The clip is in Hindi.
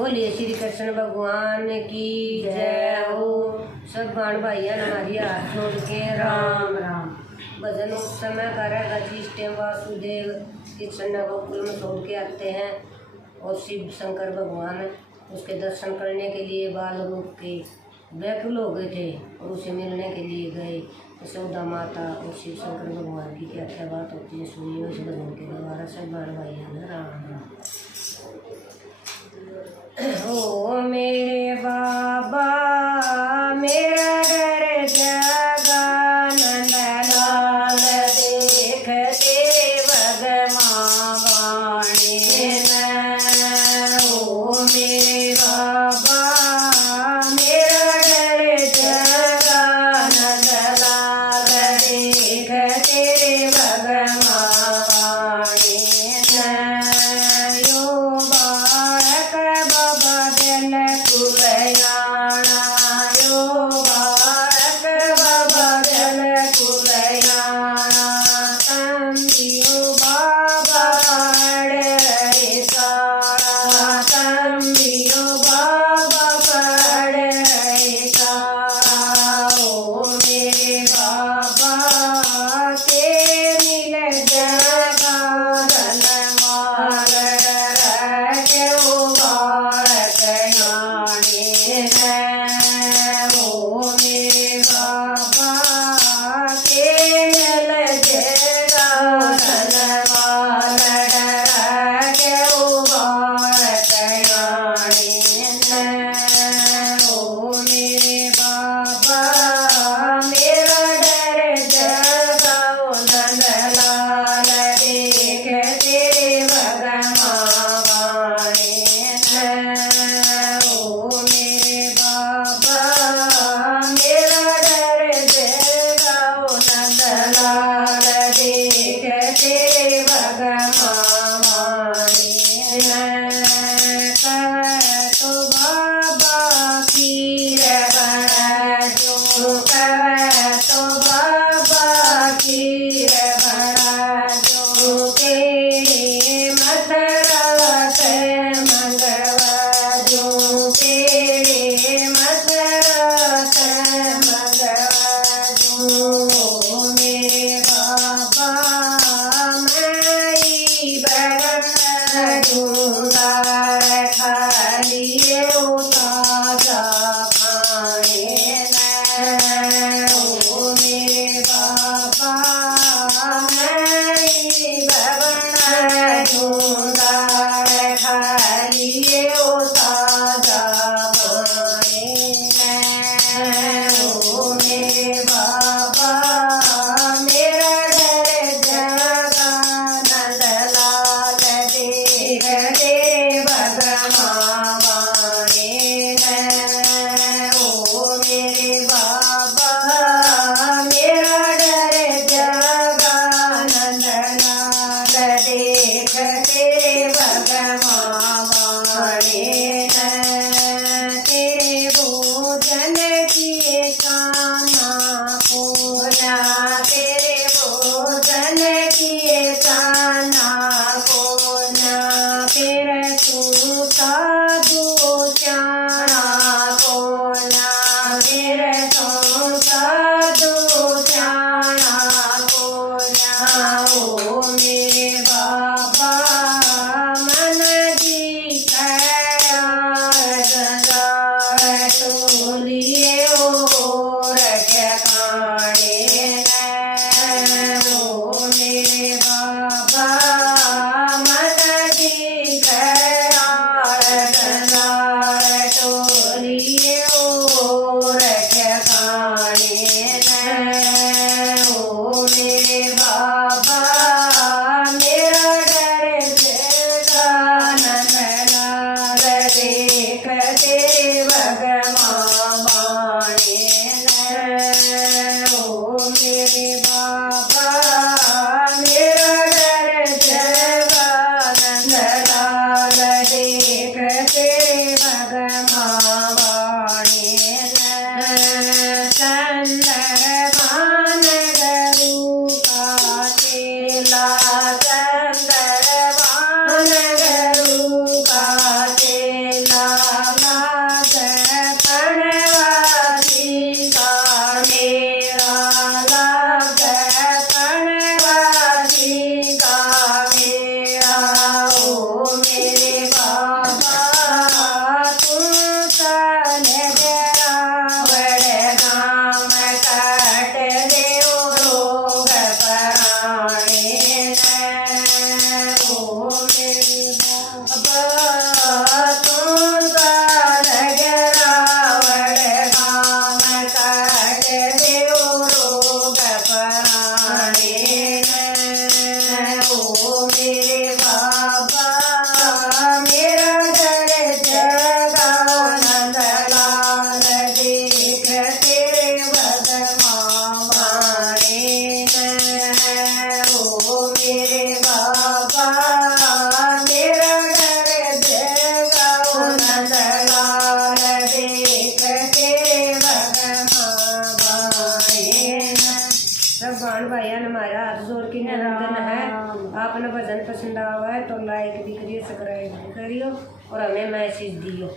बोलिए श्री कृष्ण भगवान की जय हो। सब बाण भाइयों हमारी हाथ जोड़ के राम राम। भजन उस समय करेगा जिस टाइम वासुदेव कृष्ण गोकुल में छोड़ के आते हैं और शिव शंकर भगवान उसके दर्शन करने के लिए बाल रूप के व्याकुल हो गए थे और उसे मिलने के लिए गए। यशोदा माता और शिव शंकर भगवान की क्या क्या बात होती है सुनिए उस भजन के द्वारा। सब बाण भाइयों राम राम। ओ मेरे बाबा मेरा डर जगा नंदलाल देख तेरे भगवान बाणे न। ओ मेरे बाबा मेरा डर जगा नंदलाल देख तेरे भगवान बाणे न। चंदरभान गरु का चेला सब बहन भाइयों ने हमारा हाथ जोड़ के निवेदन है, आपने भजन पसंद आवा है तो लाइक भी करियो, सब्सक्राइब भी करियो और हमें मैसेज दियो।